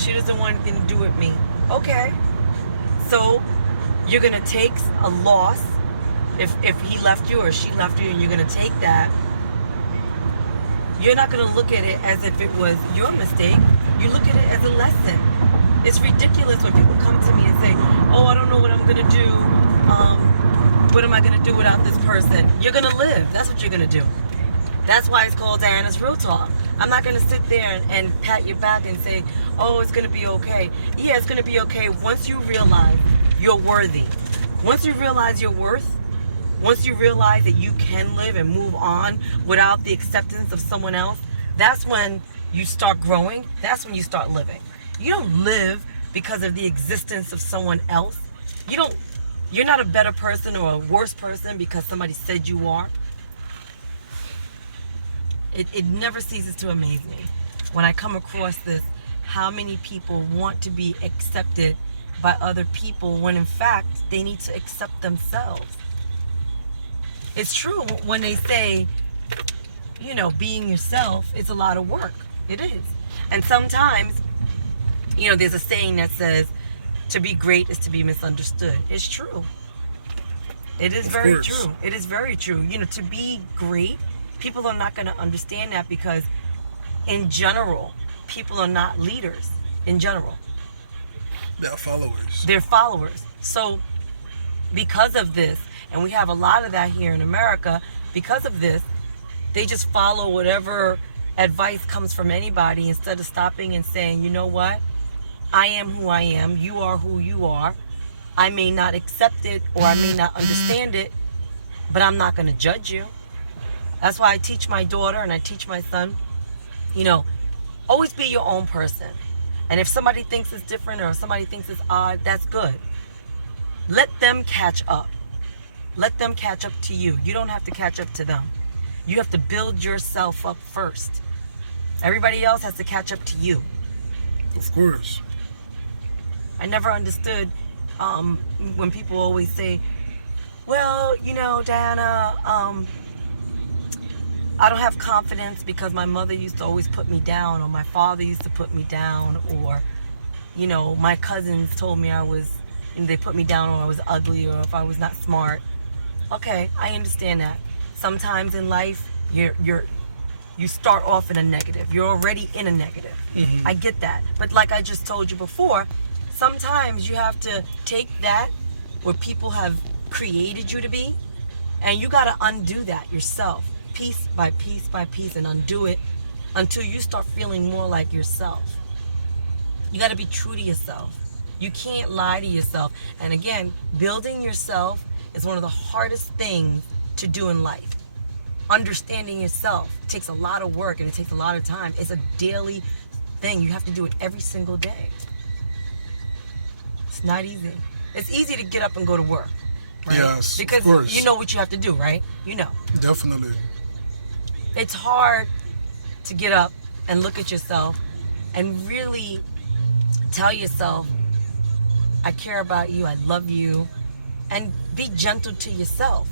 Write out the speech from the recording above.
She doesn't want anything to do with me. Okay. So you're going to take a loss if he left you or she left you, and you're going to take that. You're not going to look at it as if it was your mistake. You look at it as a lesson. It's ridiculous when people come to me and say, oh, I don't know what I'm going to do. What am I going to do without this person? You're going to live. That's what you're going to do. That's why it's called Diana's Real Talk. I'm not going to sit there and pat your back and say, oh, it's going to be okay. Yeah, it's going to be okay once you realize you're worthy. Once you realize your worth, once you realize that you can live and move on without the acceptance of someone else, that's when you start growing. That's when you start living. You don't live because of the existence of someone else. You're not a better person or a worse person because somebody said you are. It never ceases to amaze me when I come across this, how many people want to be accepted by other people when in fact they need to accept themselves. It's true when they say, being yourself is a lot of work. It is. And sometimes, there's a saying that says, to be great is to be misunderstood. It's true. It is very true. It is very true. To be great, people are not going to understand that because, in general, people are not leaders. In general, they're followers. They're followers. So, because of this, and we have a lot of that here in America, because of this, they just follow whatever advice comes from anybody instead of stopping and saying, you know what? I am who I am. You are who you are. I may not accept it or I may not understand it, but I'm not going to judge you. That's why I teach my daughter and I teach my son, always be your own person. And if somebody thinks it's different or if somebody thinks it's odd, that's good. Let them catch up. Let them catch up to you. You don't have to catch up to them. You have to build yourself up first. Everybody else has to catch up to you. Of course. I never understood when people always say, well, Diana, I don't have confidence because my mother used to always put me down, or my father used to put me down, or, my cousins told me they put me down or I was ugly or if I was not smart. Okay, I understand that. Sometimes in life, you start off in a negative. You're already in a negative. Mm-hmm. I get that. But like I just told you before, sometimes you have to take that where people have created you to be, and you got to undo that yourself, piece by piece by piece, and undo it until you start feeling more like yourself. You got to be true to yourself. You can't lie to yourself. And again, building yourself is one of the hardest things to do in life. Understanding yourself takes a lot of work and it takes a lot of time. It's a daily thing. You have to do it every single day. It's not easy. It's easy to get up and go to work. Right? Yes, because of course. You know what you have to do, right? Definitely. It's hard to get up and look at yourself and really tell yourself, I care about you, I love you, and be gentle to yourself.